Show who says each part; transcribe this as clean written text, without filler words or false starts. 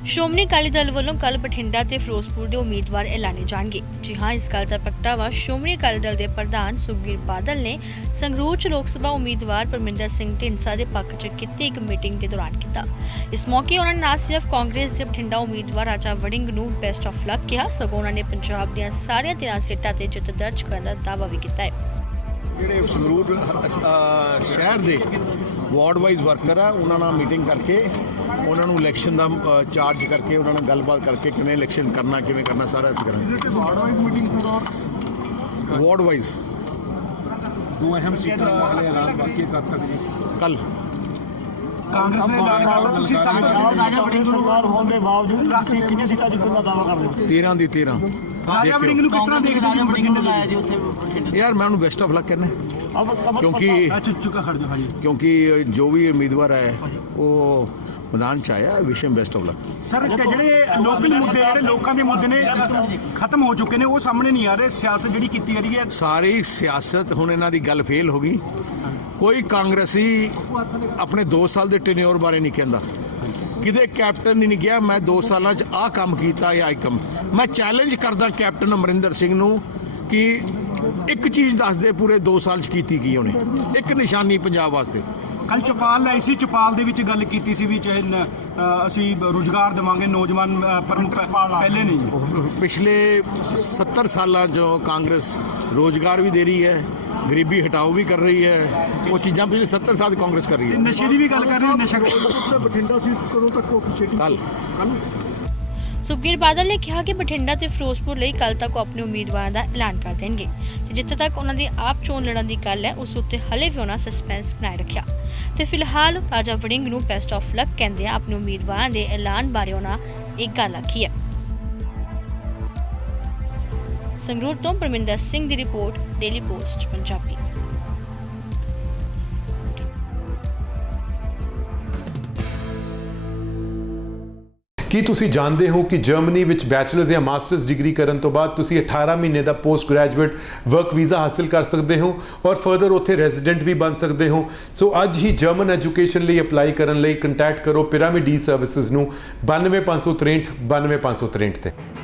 Speaker 1: ਸ਼੍ਰੋਮਣੀ ਅਕਾਲੀ ਦਲ ਵੱਲੋਂ ਕੱਲ ਬਠਿੰਡਾ ਤੇ ਫਿਰੋਜ਼ਪੁਰ ਦੇ ਉਮੀਦਵਾਰ ਐਲਾਨੇ ਜਾਣਗੇ। ਜੀ ਹਾਂ, ਇਸ ਗੱਲ ਦਾ ਪ੍ਰਗਟਾਵਾ ਸ਼੍ਰੋਮਣੀ ਅਕਾਲੀ ਦਲ ਦੇ ਪ੍ਰਧਾਨ ਸੁਖਬੀਰ ਬਾਦਲ ਨੇ ਸੰਗਰੂਰ 'ਚ ਲੋਕ ਸਭਾ ਉਮੀਦਵਾਰ ਪਰਮਿੰਦਰ ਸਿੰਘ ਢੀਂਡਸਾ ਦੇ ਪੱਖ 'ਚ ਕੀਤੀ ਇੱਕ ਮੀਟਿੰਗ ਦੇ ਦੌਰਾਨ ਕੀਤਾ। ਇਸ ਮੌਕੇ ਉਹਨਾਂ ਨੇ ਨਾ ਸਿਰਫ ਕਾਂਗਰਸ ਦੇ ਬਠਿੰਡਾ ਉਮੀਦਵਾਰ ਰਾਜਾ ਵੜਿੰਗ ਨੂੰ ਬੈਸਟ ਆਫ ਲੱਕ ਕਿਹਾ, ਸਗੋਂ ਉਹਨਾਂ ਨੇ ਪੰਜਾਬ ਦੀਆਂ ਸਾਰੀਆਂ 13 ਸੀਟਾਂ ਤੇ ਜਿੱਤ ਦਰਜ ਕਰਨ ਦਾ ਦਾਅਵਾ ਵੀ ਕੀਤਾ ਹੈ।
Speaker 2: ਜਿਹੜੇ ਸੰਗਰੂਰ ਸ਼ਹਿਰ ਦੇ ਵਾਰਡ ਵਾਈਜ਼ ਵਰਕਰ ਆ, ਉਹਨਾਂ ਨਾਲ ਮੀਟਿੰਗ ਕਰਕੇ ਉਹਨਾਂ ਨੂੰ ਇਲੈਕਸ਼ਨ ਦਾ ਚਾਰਜ ਕਰਕੇ ਉਹਨਾਂ ਨਾਲ ਗੱਲਬਾਤ ਕਰਕੇ ਕਿਵੇਂ ਇਲੈਕਸ਼ਨ ਕਰਨਾ, ਕਿਵੇਂ ਕਰਨਾ, ਸਾਰਾ ਅਸੀਂ ਕਰਾਂਗੇ।
Speaker 3: वार्ड वाइज मीटिंग सर और
Speaker 2: ਵਾਰਡ ਵਾਈਜ਼
Speaker 3: दो अहम सीटों वाले ऐलान बाकी कब तक जी
Speaker 2: ਕੱਲ
Speaker 3: कांग्रेस ने ऐलान किया ਤੁਸੀਂ
Speaker 4: ਰਾਜਾ ਵੜਿੰਗ ਸਰਕਾਰ ਹੋਣ ਦੇ ਬਾਵਜੂਦ ਤੁਸੀਂ ਕਿੰਨੀਆਂ ਸੀਟਾਂ ਜਿੱਤਣ ਦਾ ਦਾਅਵਾ ਕਰਦੇ ਹੋ?
Speaker 2: 13 ਦੀ 13
Speaker 3: ਰਾਜਾ ਵੜਿੰਗ ਨੂੰ ਕਿਸ ਤਰ੍ਹਾਂ ਦੇਖਦੇ
Speaker 4: ਰਾਜਾ
Speaker 3: ਹੋ?
Speaker 4: ਵੜਿੰਗ ਨੂੰ ਲਾਇਆ ਜੀ ਉੱਥੇ ਬਠਿੰਡੇ।
Speaker 2: ਯਾਰ ਮੈਂ ਉਹਨੂੰ ਬੈਸਟ ਆਫ ਲੱਕ ਕਹਿੰਦਾ, ਕਿਉਂਕਿ
Speaker 3: ਚੁੱਕਾ ਖੜ ਜਾ ਹਾਂਜੀ
Speaker 2: ਕਿਉਂਕਿ ਜੋ ਵੀ ਉਮੀਦਵਾਰ ਹੈ ਉਹ ਮੈਦਾਨ 'ਚ ਆਇਆ। Wish him best of luck.
Speaker 3: Sir ਜਿਹੜੇ ਲੋਕਲ ਮੁੱਦੇ ਜਿਹੜੇ ਲੋਕਾਂ ਦੇ ਮੁੱਦੇ ਨੇ ਖਤਮ ਹੋ ਚੁੱਕੇ ਨੇ, ਉਹ ਸਾਹਮਣੇ ਨਹੀਂ ਆ ਰਹੇ। ਸਿਆਸਤ ਜਿਹੜੀ ਕੀਤੀ ਜਾ ਰਹੀ ਹੈ,
Speaker 2: ਸਾਰੀ ਸਿਆਸਤ ਹੁਣ ਇਹਨਾਂ ਦੀ ਗੱਲ ਫੇਲ ਹੋ ਗਈ। ਕੋਈ ਕਾਂਗਰਸੀ ਆਪਣੇ 2 ਸਾਲ ਦੇ ਟੈਨਿਓਰ ਬਾਰੇ ਨਹੀਂ ਕਹਿੰਦਾ। ਕਿਤੇ ਕੈਪਟਨ ਨਹੀਂ ਗਿਆ ਮੈਂ 2 ਸਾਲਾਂ 'ਚ ਆਹ ਕੰਮ ਕੀਤਾ ਜਾਂ ਇਹ ਕੰਮ। ਮੈਂ ਚੈਲੰਜ ਕਰਦਾ ਕੈਪਟਨ ਅਮਰਿੰਦਰ ਸਿੰਘ ਨੂੰ ਕਿ ਇੱਕ ਚੀਜ਼ ਦੱਸ ਦੇ ਪੂਰੇ 2 ਸਾਲ 'ਚ ਕੀਤੀ ਕੀ ਉਹਨੇ, ਇੱਕ ਨਿਸ਼ਾਨੀ ਪੰਜਾਬ ਵਾਸਤੇ।
Speaker 3: ਕੱਲ ਚੌਪਾਲ ਲਈ ਸੀ, ਚੌਪਾਲ ਦੇ ਵਿੱਚ ਗੱਲ ਕੀਤੀ ਸੀ ਵੀ ਚਾਹੇ ਅਸੀਂ ਰੁਜ਼ਗਾਰ ਦੇਵਾਂਗੇ ਨੌਜਵਾਨ ਪ੍ਰਮੁੱਖ ਪਹਿਲੇ ਨਹੀਂ ਜੀ।
Speaker 2: ਪਿਛਲੇ 70 ਸਾਲਾਂ 'ਚੋਂ ਕਾਂਗਰਸ ਰੋਜ਼ਗਾਰ ਵੀ ਦੇ ਰਹੀ ਹੈ, ਗਰੀਬੀ ਹਟਾਓ ਵੀ ਕਰ ਰਹੀ ਹੈ। ਉਹ ਚੀਜ਼ਾਂ ਪਿਛਲੇ 70 ਸਾਲ ਕਾਂਗਰਸ ਕਰ ਰਹੀ ਹੈ।
Speaker 3: ਨਸ਼ੇ ਦੀ ਵੀ ਗੱਲ ਕਰ ਰਹੇ ਨਸ਼ਾ
Speaker 4: ਬਠਿੰਡਾ ਸੀਟ ਕਦੋਂ ਤੱਕ ਔਪਰਚੁਨਿਟੀ
Speaker 2: ਕੱਲ
Speaker 1: ਸੁਖਬੀਰ ਬਾਦਲ ਨੇ ਕਿਹਾ ਕਿ ਬਠਿੰਡਾ ਤੇ ਫਿਰੋਜ਼ਪੁਰ ਲਈ ਕੱਲ ਤੱਕ ਉਹ ਆਪਣੇ ਉਮੀਦਵਾਰਾਂ ਦਾ ਐਲਾਨ ਕਰ ਦੇਣਗੇ ਤੇ ਜਿੱਥੇ ਤੱਕ ਉਹਨਾਂ ਦੀ ਆਪ ਚੋਣ ਲੜਨ ਦੀ ਗੱਲ ਹੈ ਉਸ ਉੱਤੇ ਹਲੇ ਵੀ ਉਹਨਾਂ ਸਸਪੈਂਸ ਬਣਾਏ ਰੱਖਿਆ ਤੇ ਫਿਲਹਾਲ ਰਾਜਾ ਵੜਿੰਗ ਨੂੰ ਬੈਸਟ ਆਫ ਲੱਕ ਕਹਿੰਦੇ ਆ ਆਪਣੇ ਉਮੀਦਵਾਰਾਂ ਦੇ ਐਲਾਨ ਬਾਰੇ ਉਹਨਾਂ ਇੱਕ ਗੱਲ ਆਖੀ ਹੈ। ਸੰਗਰੂਰ ਤੋਂ ਪਰਮਿੰਦਰ ਸਿੰਘ ਦੀ ਰਿਪੋਰਟ, ਡੇਲੀ ਪੋਸਟ ਪੰਜਾਬੀ।
Speaker 5: ਕੀ ਤੁਸੀਂ ਜਾਣਦੇ ਹੋ ਕਿ ਜਰਮਨੀ ਵਿੱਚ ਬੈਚਲਰਸ ਜਾਂ ਮਾਸਟਰਸ ਡਿਗਰੀ ਕਰਨ ਤੋਂ ਬਾਅਦ ਤੁਸੀਂ 18 ਮਹੀਨੇ ਦਾ ਪੋਸਟ ਗ੍ਰੈਜੂਏਟ ਵਰਕ ਵੀਜ਼ਾ ਹਾਸਲ ਕਰ ਸਕਦੇ ਹੋ ਔਰ ਫਰਦਰ ਉੱਥੇ ਰੈਜ਼ੀਡੈਂਟ ਵੀ ਬਣ ਸਕਦੇ ਹੋ। ਸੋ ਅੱਜ ਹੀ ਜਰਮਨ ਐਜੂਕੇਸ਼ਨ ਲਈ ਅਪਲਾਈ ਕਰਨ ਲਈ ਕੰਟੈਕਟ ਕਰੋ ਪਿਰਾਮਿਡ ਈ ਸਰਵਿਸਿਜ਼ ਨੂੰ 92563 92563 ਤੇ।